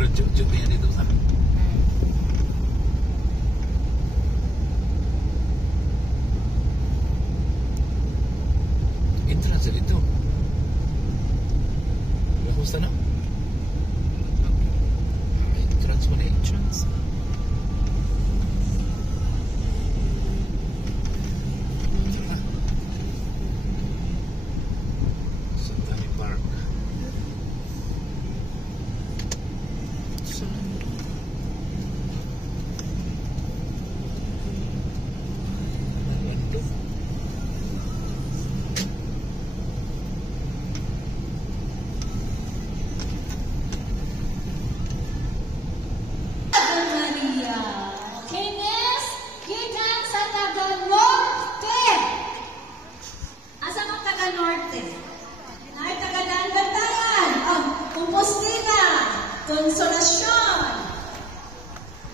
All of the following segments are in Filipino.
sobrang juk-juk niya dito sa entrance dito. Kamusta na? Entrance mo na entrance. Santani Park. Konsolasyon,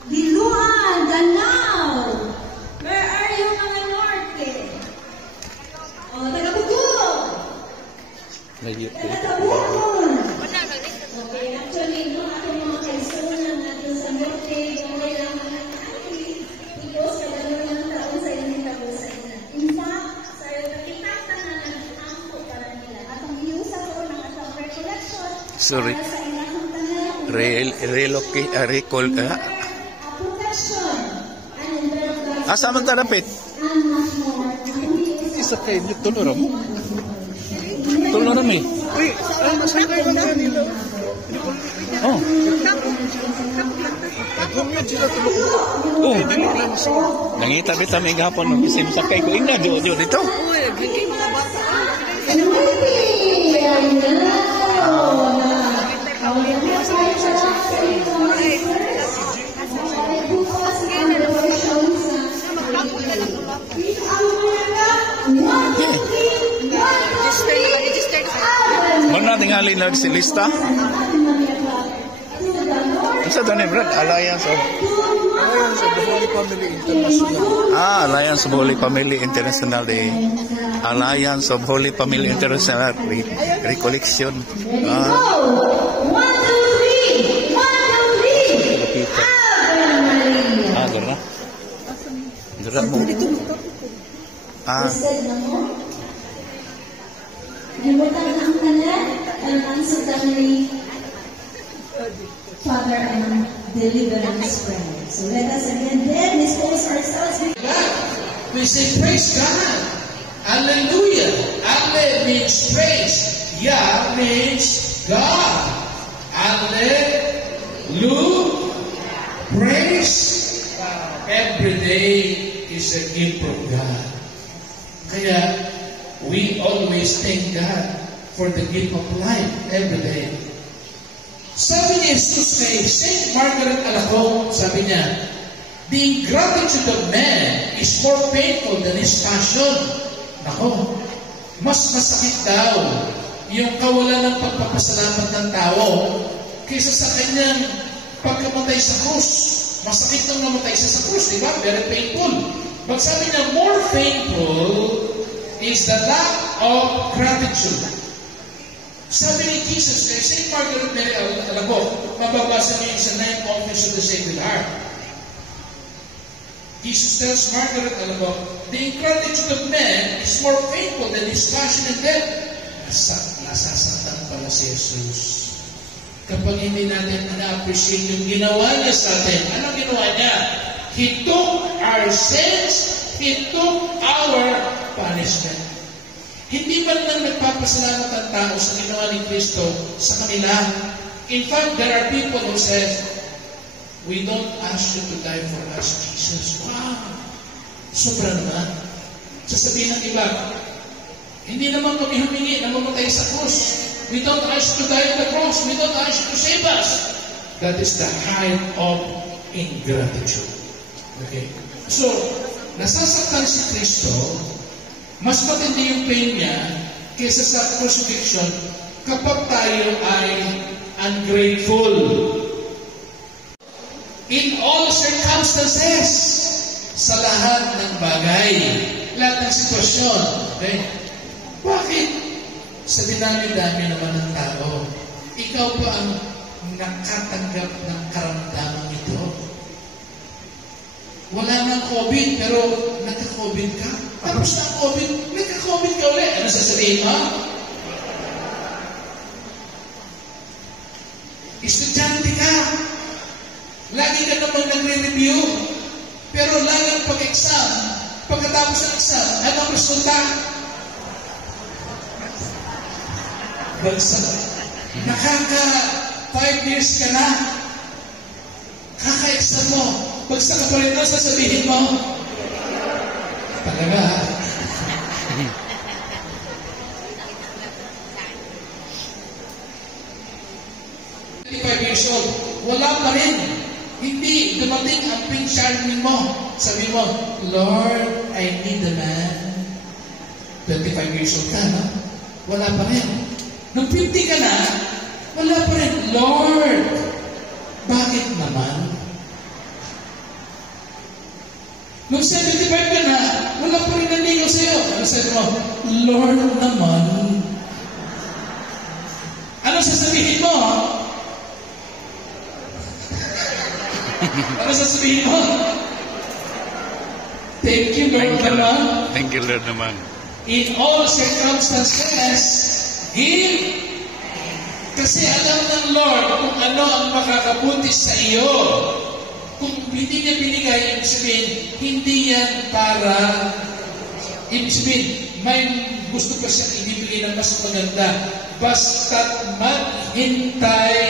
Liluan, Danao. Where are you, mga Norte? O, taga-Bugol. Taga-Tabukon. Okay, actually, no, aking mga kaisonan natin sa Norte, gawin lang mga natin. Diyos, kadalo ng taon sa inyong tabusan na. In fact, sa iyo, nakikita na nag-angko para nila. At ang iusa ko ng atang recollection, sorry. para sa inyong tanan, Relocate, recall, asa man tarapit? Isa kayo, tuloran mo. Tuloran mo eh. Uy, masangkay lang siya nila. Oh. Nag-commute sila tulog. Oh. Dinig lang siya. Nangitabi kami gapon ng isim sakay ko. Ina, jo dito. Uy, giging mga bata. Mana tingali na si lista? Isa doon eh, Brad? Alliance of Holy Family International. Alliance of Holy Family International Day. Alliance of Holy Family International Recollection. Gara. Gara mo. Father and deliverance prayer. So let us again then dispose ourselves. We say praise God. Hallelujah. Ale means praise. Yah means God. Hallelujah. Praise. Every day is a gift from God. Kaya we always thank God for the gift of life every day. Sabi ni Jesus kay St. Margaret Alacoque, sabi niya, the ingratitude of man is more painful than his passion. Nako, mas masakit daw yung kawalan ng pagpapasalamat ng tao kaysa sa kanyang pagkamatay sa krus. Masakit nang namatay siya sa krus, di ba? Very painful. But sabi niya, more painful is the lack of gratitude. Sabi ni Jesus kay St. Margaret Mary Alacoque, mababasa niyo sa 9th Office of the Sacred Heart. Jesus tells Margaret Alacoque, the ingratitude of man is more painful than his passion and death. Nasasaktan pala si Jesus. Kapag hindi natin na-appreciate yung ginawa niya sa atin, anong ginawa niya? He took our sins, He took our punishment. Hindi man lang nagpapasalamat ang tao sa ginawa ni Kristo sa kanila. In fact, there are people who say, we don't ask you to die for us, Jesus. Wow! Sobra naman. Sasabihin ng iba, hindi naman kami humingi na mamatay sa krus. We don't ask you to die on the cross. We don't ask you to save us. That is the height of ingratitude. Okay? So, nasasaktan si Kristo, mas matindi yung pain niya kaysa sa crucifixion kapag tayo ay ungrateful. In all circumstances, sa lahat ng bagay, lahat ng sitwasyon. Okay? Bakit? Sa dinami-dami naman ng tao, ikaw pa ang nakatanggap ng karamdaman ito. Wala nang COVID, pero nagka-COVID ka. Tapos na COVID, nagka-COVID ka ulit. Ano sasabihin mo? Estudyante ka. Lagi ka naman nagre-review. Pero lalang pag-exam, pagkatapos ng exam, anong resulta? Bagsak. Nakaka 5 years ka na. Kaka-exam mo. Bagsak ka pa rin, ano sasabihin mo? Talaga. 25 years old, wala pa rin. Hindi dumating ang pink Charmin mo. Sabi mo, Lord, I need a man. 25 years old ka, no? Wala pa rin. Nung 50 ka na, wala pa rin. Lord, bakit naman? Nung 75 ka na, wala pa rin nandiyo sa'yo. Ano sabi mo? Lord naman. Ano sasabihin mo? Ano sasabihin mo? Thank you, Lord naman. Thank you, Lord naman. In all circumstances, give. Kasi alam ng Lord kung ano ang makakabuti sa iyo. Kung hindi niya binigay, ibig sabihin, hindi yan para, ibig sabihin, may gusto pa siyang ibibigay na mas maganda. Basta't maghintay.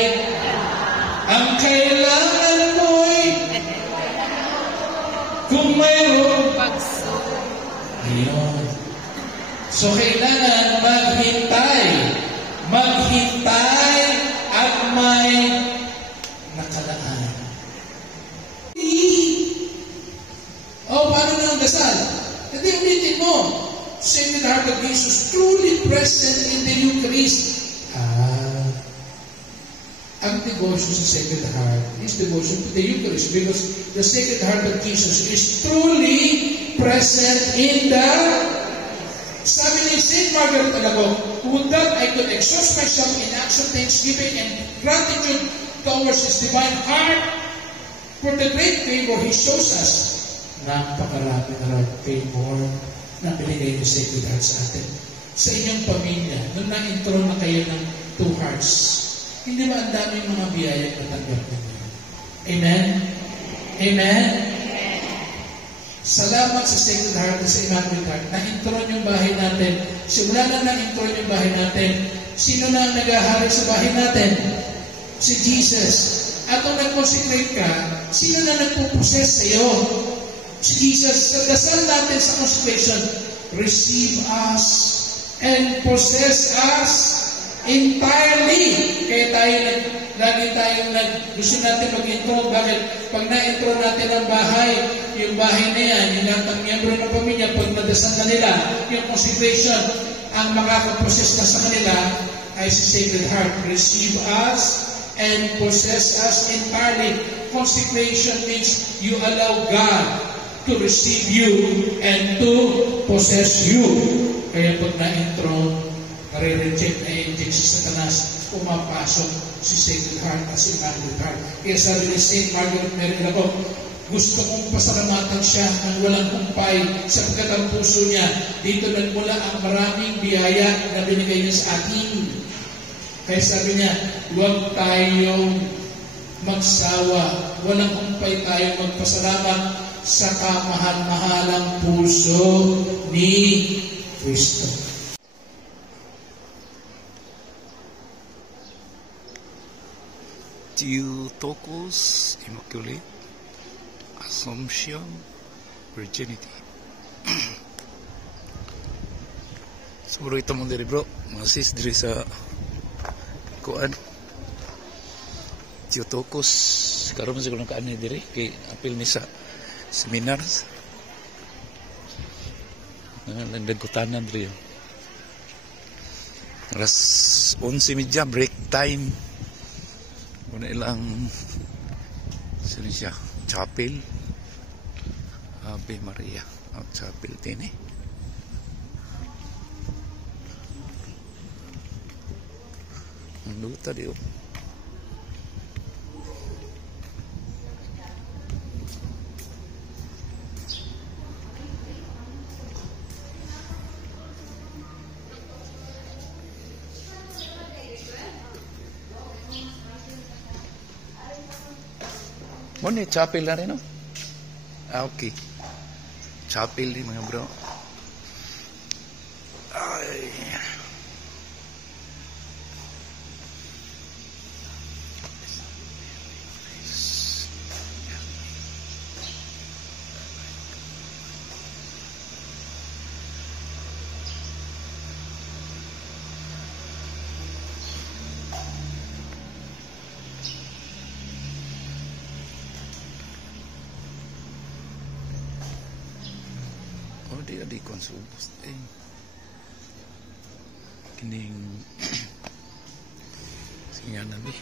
Ang kailangan mo'y kung mayroong ayun. So, kailangan maghintay. Maghintay at may nakalaan. Oh, paano na ang dasal? Hindi, ulitin mo. Sacred Heart of Jesus, truly present in the Eucharist. Ang devotion sa Sacred Heart is devotion to the Eucharist because the Sacred Heart of Jesus is truly present in the... Sabi ni St. Margaret Alago, would that I could exhaust myself in acts of thanksgiving and gratitude towards His divine heart for the great favor He shows us. Napakarami na rin favor na binigay ni Sacred Heart sa atin. Sa inyong pamilya, nung na-intro na kayo ng 2 hearts, hindi ba ang daming mga biyaya na tanggap ninyo? Amen? Amen? Salamat sa Sacred Heart at sa Immaculate Heart. Na-intro yung bahay natin. Simula na na-intro yung bahay natin. Sino na ang nag-ahari sa bahay natin? Si Jesus. At kung nag-consecrate ka, sino na nagpuposes sa iyo? Si Jesus. Sa dasal natin sa consecration, receive us and possess us entirely. Kaya tayo lagi tayong gusto natin mag-intro. Bakit? Pag na-intro natin ang bahay, yung bahay na yan, yung lahat ng miyembro ng pamilya, pag nadasal na nila, yung consecration, ang makakaproses na sa kanila ay si Sacred Heart. Receive us and possess us entirely. Consecration means you allow God to receive you and to possess you. Kaya pag na-intro, nare-reject na i-inject si Satanas, pumapasok si Sacred Heart at si Immaculate Heart. Kaya sabi ni St. Margaret Mary Alago, gusto kong pasalamatan siya ng walang kumpay sapagkat ang puso niya, dito nagmula ang maraming biyaya na binigay niya sa atin. Kaya sabi niya, huwag tayong magsawa, walang kumpay tayong magpasalamat sa kamahal-mahalang puso ni Kristo. Theotokos, Immaculate, Assumption, Virginity. Siguro ito mong diri bro, mga sis diri sa kuan. Theotokos, karon siguro ng kaan ni diri kay apil ni sa seminars. Nagkutanan diri. Alas 11:30 break time. Una ilang sino siya? Chapel Ave Maria at Chapel din ang luta di Muna, chapel na rin, no? Ah, okay. Chapel din, mga bro. Ay. Oh, di konsubos. Kining singanan di.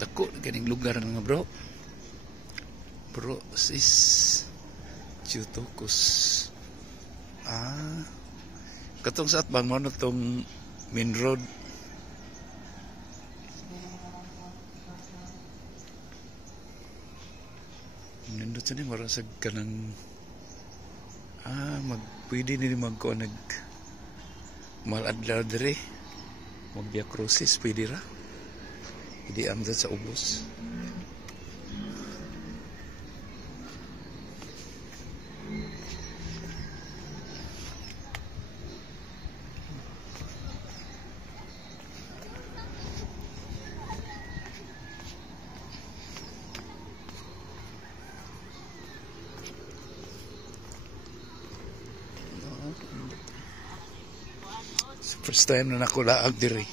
Dako ganing lugar nga bro. Bro sis Jutokus. Ah. Katong saat bang mo tong main road. Nindot sa ni marasag ka ng pwede nili magko nag maladlaw dire. Magbiya cruises pwede ra. Hindi amdad sa ubos. First time na ako laag diri.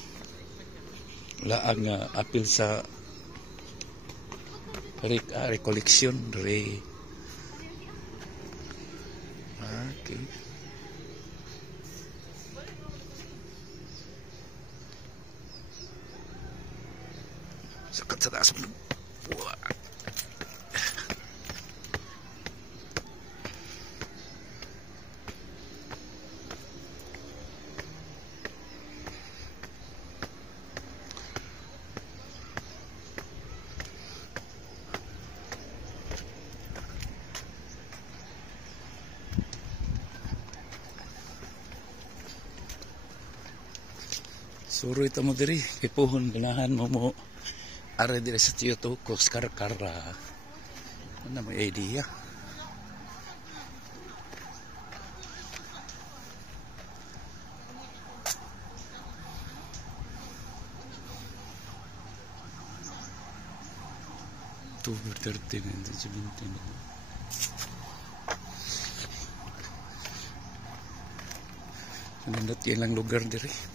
Laag nga apil sa recollection diri. Okay. Sakat sa taas mo. Suroy ta mo diri kay puhon ganahan mo are diri sa Jutokus Karkara. Ano may idea? October 13 and 17. Nandot yan lang lugar diri.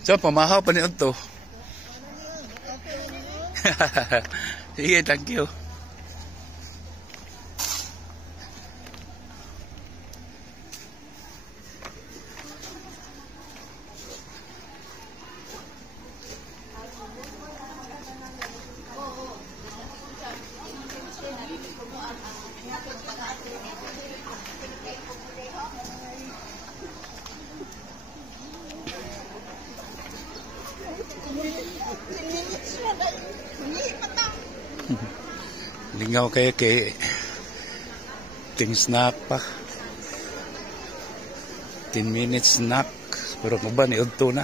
So, pamahaw pa niyo ito. Sige, thank you. Lingaw kayo kay ting snack pa 10 minutes snack pero kung ba ni udto na